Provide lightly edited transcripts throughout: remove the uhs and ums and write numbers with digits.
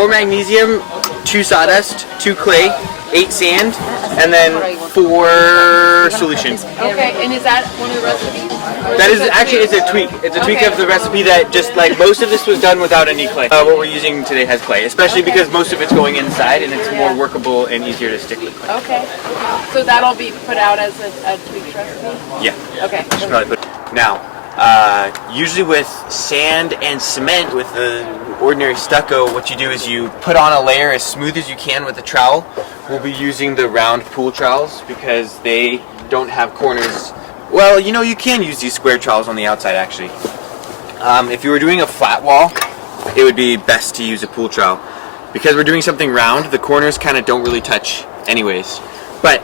4 magnesium, 2 sawdust, 2 clay, 8 sand, and then 4 solution. Okay, and is that one of the recipes? That is actually, it's a tweak. It's a tweak of the recipe that just like most of this was done without any clay. What we're using today has clay, especially because most of it's going inside and it's more workable and easier to stick with clay. Okay. So that'll be put out as a tweaked recipe? Yeah. Okay. Just probably put now, usually with sand and cement, with the ordinary stucco, what you do is you put on a layer as smooth as you can with a trowel. We'll be using the round pool trowels because they don't have corners. Well, you know, you can use these square trowels on the outside actually. If you were doing a flat wall, it would be best to use a pool trowel. Because we're doing something round, the corners kind of don't really touch anyways. But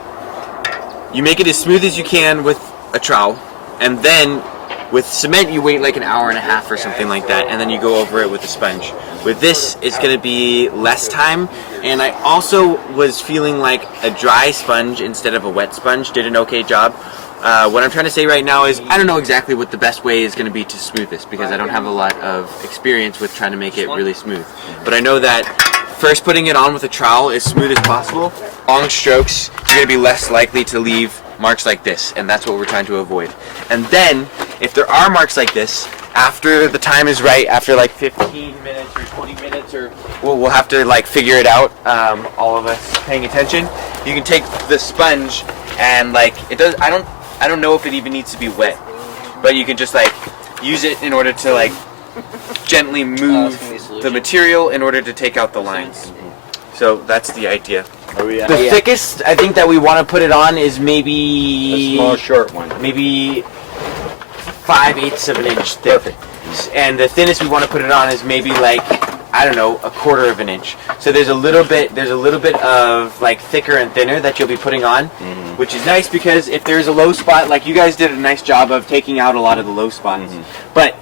you make it as smooth as you can with a trowel, and then with cement you wait like an hour and a half or something like that, and then you go over it with a sponge. With this, it's going to be less time, and I also was feeling like a dry sponge instead of a wet sponge did an okay job. What I'm trying to say right now is I don't know exactly what the best way is going to be to smooth this because I don't have a lot of experience with trying to make it really smooth. But I know that first putting it on with a trowel as smooth as possible, long strokes, you're going to be less likely to leave marks like this, and that's what we're trying to avoid. And then, if there are marks like this, after the time is right, after like 15 minutes or 20 minutes, or we'll have to like figure it out, all of us paying attention, you can take the sponge and like, it does, I don't know if it even needs to be wet, but you can just like use it in order to like gently move the material in order to take out the lines. So that's the idea. The thickest I think that we want to put it on is maybe a small short one. Maybe 5/8 of an inch thick. And the thinnest we want to put it on is maybe like, I don't know, 1/4 of an inch. So there's a little bit of like thicker and thinner that you'll be putting on, which is nice because if there's a low spot, like you guys did a nice job of taking out a lot of the low spots. But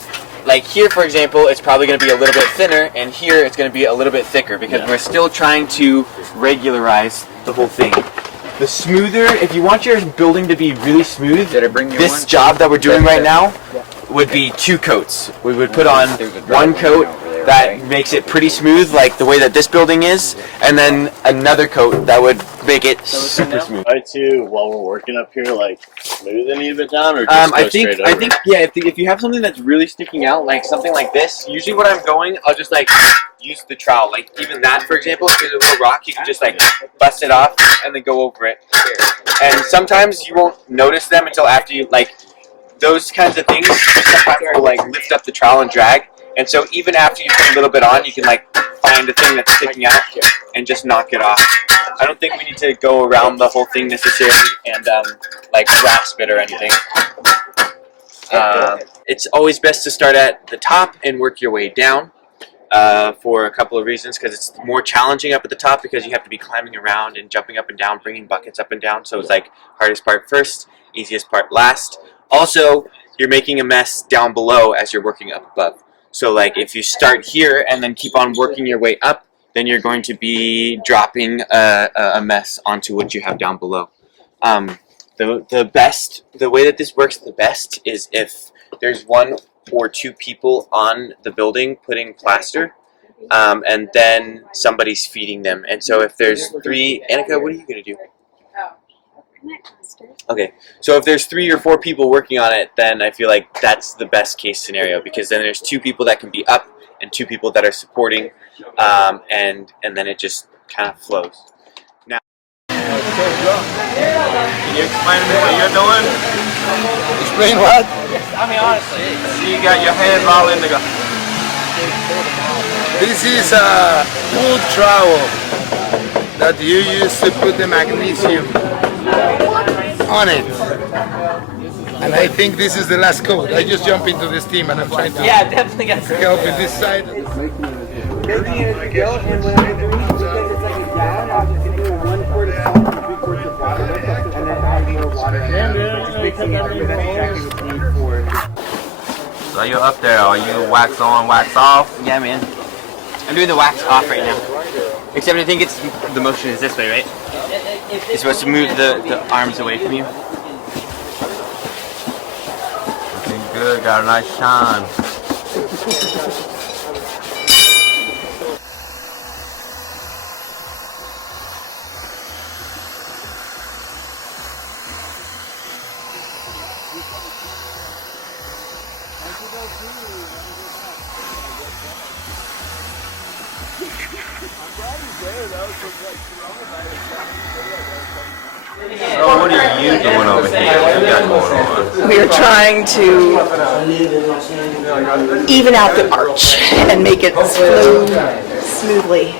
like here, for example, it's probably going to be a little bit thinner, and here it's going to be a little bit thicker because we're still trying to regularize the whole thing. The smoother, if you want your building to be really smooth, this job that we're doing right now would be 2 coats. We would put on 1 coat that makes it pretty smooth, like the way that this building is, and then another coat that would make it super smooth. Try to, while we're working up here, like smooth any of it down, or just go straight over? I think, yeah. If you have something that's really sticking out, like something like this, usually when I'm going, I'll just like use the trowel. Like even that, for example, if there's a little rock, you can just like bust it off and then go over it. And sometimes you won't notice them until after you like those kinds of things. Sometimes will like lift up the trowel and drag. And so even after you put a little bit on, you can like find a thing that's sticking out and just knock it off. I don't think we need to go around the whole thing necessarily and like grasp it or anything. It's always best to start at the top and work your way down for a couple of reasons, because it's more challenging up at the top because you have to be climbing around and jumping up and down, bringing buckets up and down. So it's like hardest part first, easiest part last. Also, you're making a mess down below as you're working up above. So like if you start here and then keep on working your way up, then you're going to be dropping a mess onto what you have down below. The way that this works the best is if there's 1 or 2 people on the building putting plaster, and then somebody's feeding them. And so if there's 3, Annika, what are you gonna do? Okay, so if there's 3 or 4 people working on it, then I feel like that's the best case scenario, because then there's 2 people that can be up and 2 people that are supporting, and then it just kind of flows. Now, can you explain to me what you're doing? Explain what? I mean, honestly. So you got your hands all in the go. This is a wood trowel that you use to put the magnesium on it. And I think this is the last coat. I just jump into this team and I'm trying to Definitely got some help with this side. So you're up there, are you wax on, wax off? Yeah, man. I'm doing the wax off right now. Except I think it's, the motion is this way, right? You're supposed to move the arms away from you. Looking good, got a nice shine. So what are you doing over here? What you got going on? We are trying to even out the arch and make it flow smoothly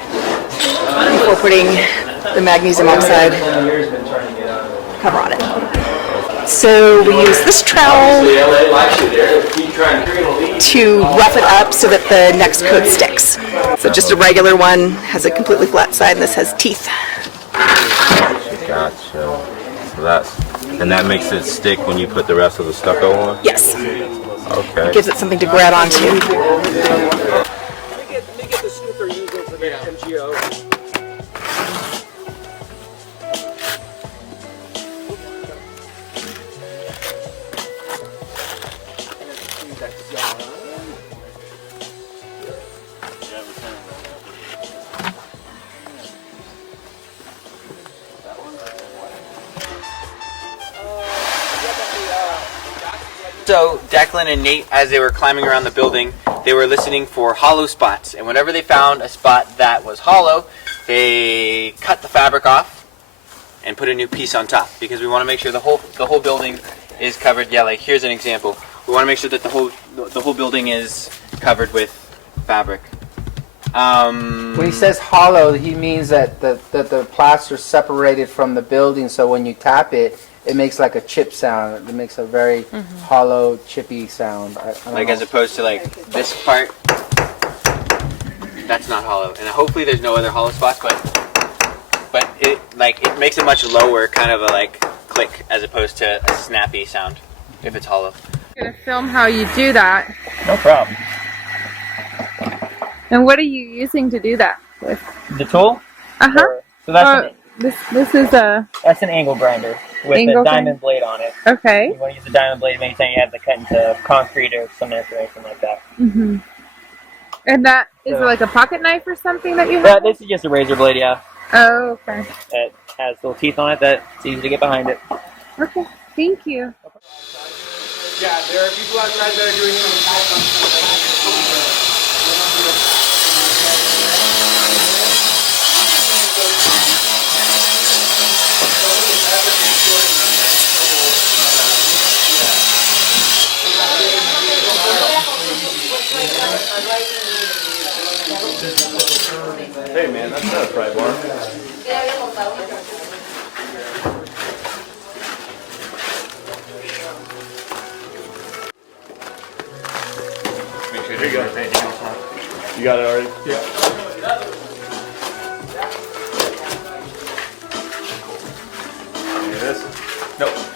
before putting the magnesium oxide cover on it. So we use this trowel to rough it up so that the next coat sticks. So just a regular one has a completely flat side, and this has teeth. Gotcha. So that makes it stick when you put the rest of the stucco on? Yes. Okay. Gives it something to grab onto. Let me get the scoop they're using for the MGO. So Declan and Nate, as they were climbing around the building, they were listening for hollow spots. And whenever they found a spot that was hollow, they cut the fabric off and put a new piece on top, because we want to make sure the whole building is covered. Yeah, like here's an example. We want to make sure that the whole building is covered with fabric. When he says hollow, he means that the plaster is separated from the building, so when you tap it, it makes like a chip sound. It makes a very hollow, chippy sound. I don't Like know. as opposed to like this part, that's not hollow. And hopefully there's no other hollow spots, but it makes a much lower kind of a like click as opposed to a snappy sound if it's hollow. I'm gonna film how you do that. No problem. And what are you using to do that with? The tool? Uh-huh. So This is a... that's an angle grinder with Angle a diamond blade on it. Okay. You want to use a diamond blade anytime you have to cut into concrete or cement or anything like that. Mm-hmm. And that, is it like a pocket knife or something that you Yeah, have? this is just a razor blade, yeah. Oh, okay. It has little teeth on it that's easy to get behind it. Okay, thank you. Yeah, there are people outside that are doing Hey man, that's not a pry bar. Make sure you got anything else on. You got it already? Yeah. Any of this? Nope.